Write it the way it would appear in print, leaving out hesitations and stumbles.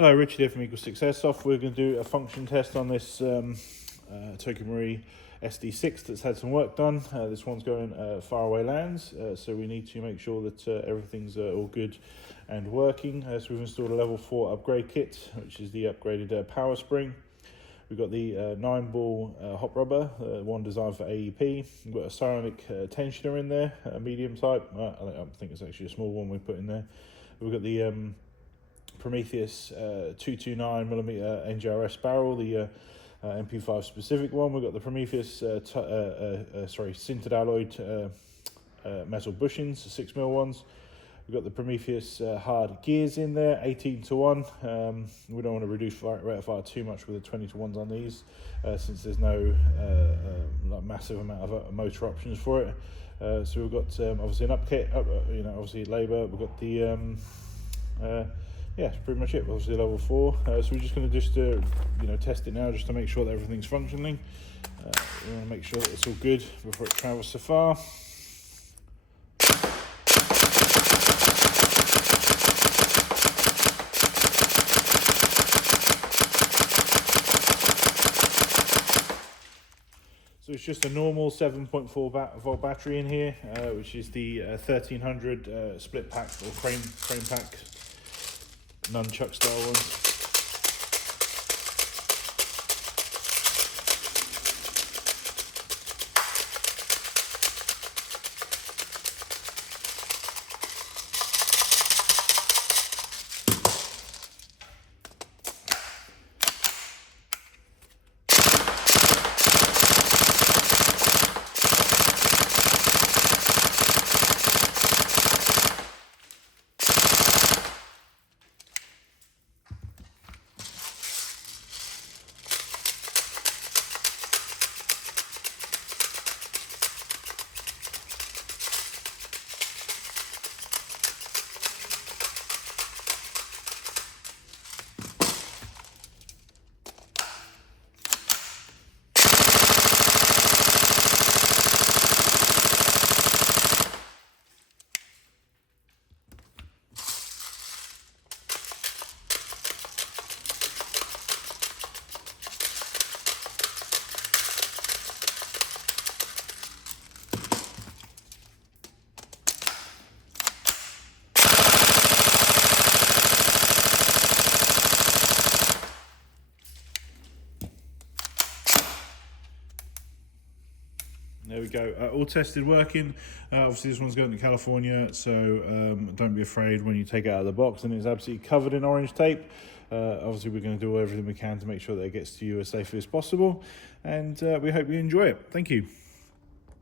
Hello, Richard here from EagleSix Airsoft. We're going to do a function test on this Tokyo SD6 that's had some work done. This one's going faraway lands, so we need to make sure that everything's all good and working. So we've installed a level 4 upgrade kit, which is the upgraded power spring. We've got the Nineball hot rubber, one designed for AEP. We've got a ceramic tensioner in there, a medium type. I think it's actually a small one we put in there. We've got the Prometheus 229mm NGRS barrel, the MP5 specific one. We've got the Prometheus sintered alloyed metal bushings, 6mm ones. We've got the Prometheus hard gears in there, 18:1. We don't want to reduce rate of fire too much with the 20:1s on these, since there's no like massive amount of motor options for it. So we've got obviously an upkit, obviously labour. We've got the yeah, that's pretty much it. Obviously level 4. So we're just going to test it now, just to make sure that everything's functioning. We want to make sure that it's all good before it travels so far. So it's just a normal 7.4 volt battery in here, which is the 1300 split pack or crane pack, nunchuck style one. There we go, all tested, working. Obviously this one's going to California, so don't be afraid when you take it out of the box and it's absolutely covered in orange tape. Obviously we're going to do everything we can to make sure that it gets to you as safely as possible, and we hope you enjoy it. Thank you.